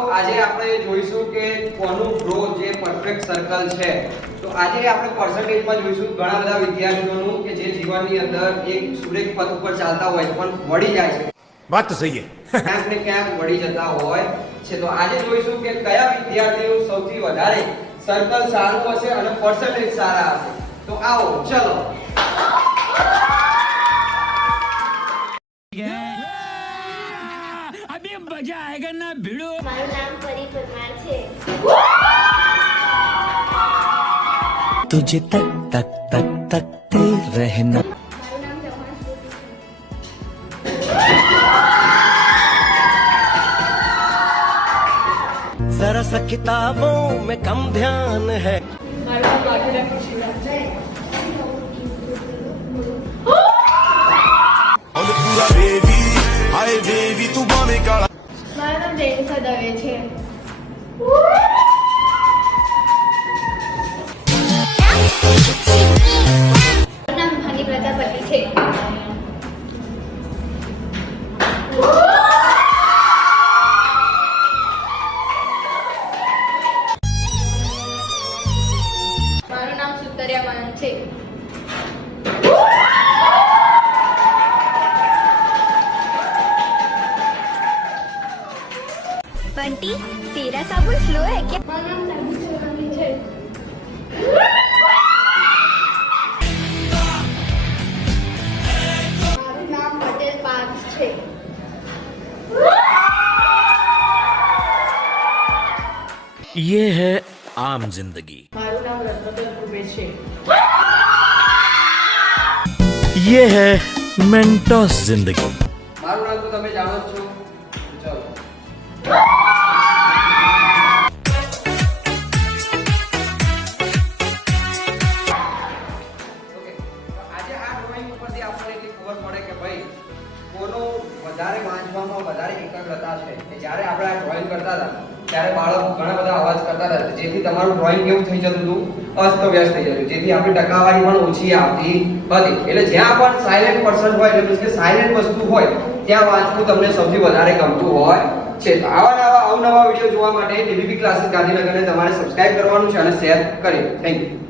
આજે આપણે જોઈશું કે કોનું ગ્રો જે પરફેક્ટ સર્કલ છે. તો આજે આપણે પર્સન્ટેજમાં જોઈશું ઘણા બધા વિદ્યાર્થીઓનું કે જે જીવનની અંદર એક સુરેખ પથ ઉપર ચાલતા હોય છે પણ વળી જાય છે. વાત તો સહી છે. ક્યાંક ને ક્યાંક વળી જતા હોય છે. તો આજે જોઈશું કે કયા વિદ્યાર્થીનું સૌથી વધારે સર્કલ સારું હશે અને પર્સન્ટેજ સારા હશે. તો આવો ચલો. अभी मजा आएगा ना भिड़ो. મારું નામ પરી પરમાર છે. तुझे तक तक तक तकते रहना. મારું નામ ચૌહાણ શ્રુતિ जरा सा किताबों में कम ध्यान है. છે. મારું નામ વાઘેલા ખુશીલા છે. પૂરા બેબી હાય બેબી તું બને કાળા. મારું નામ જયંતા દવે છે. મારું નામ ભાની પ્રજાપતિ છે. મારું નામ સુતરિયા માનંદ છે. बंटी तेरा साबुन स्लो है क्या? મારું નામ ધર્મેશ સોલંકી છે. મારું નામ પટેલ પાર્થ છે. ये है आम जिंदगी. મારું નામ રત્નબેન કુબેર છે. ये है मेंटोस जिंदगी. મારું નામ તો તમે જાણો જ છો. ચલો. ઓકે. તો આજે આ ડ્રોઈંગ ઉપરથી આપણને એટલી ખબર પડે કે ભાઈ કોનો વધારે વાંચવામાં વધારે એકાગ્રતા છે. કે જ્યારે આપણે આ ડ્રોઈંગ કરતા હતા ત્યારે બાળકો ઘણા બધા અવાજ કરતા હતા જેથી તમારું ડ્રોઈંગ કેવું થઈ જતું હતું, અસ્તવ્યસ્ત થઈ જતું, જેથી આપણી ટકાવારી પણ ઓછી આવતી હતી. એટલે જ્યાં પણ સાયલેન્ટ પર્સન હોય એટલે કે સાયલેન્ટ વસ્તુ હોય ત્યાં વાંચવું તમને સૌથી વધારે ગમતું હોય છે. તો આવા અવનવા વિડીયો જોવા માટે ડીબીપી ક્લાસીસ ગાંધીનગરને તમારે સબસ્ક્રાઇબ કરવાનું છે અને શેર કરી. Thank you.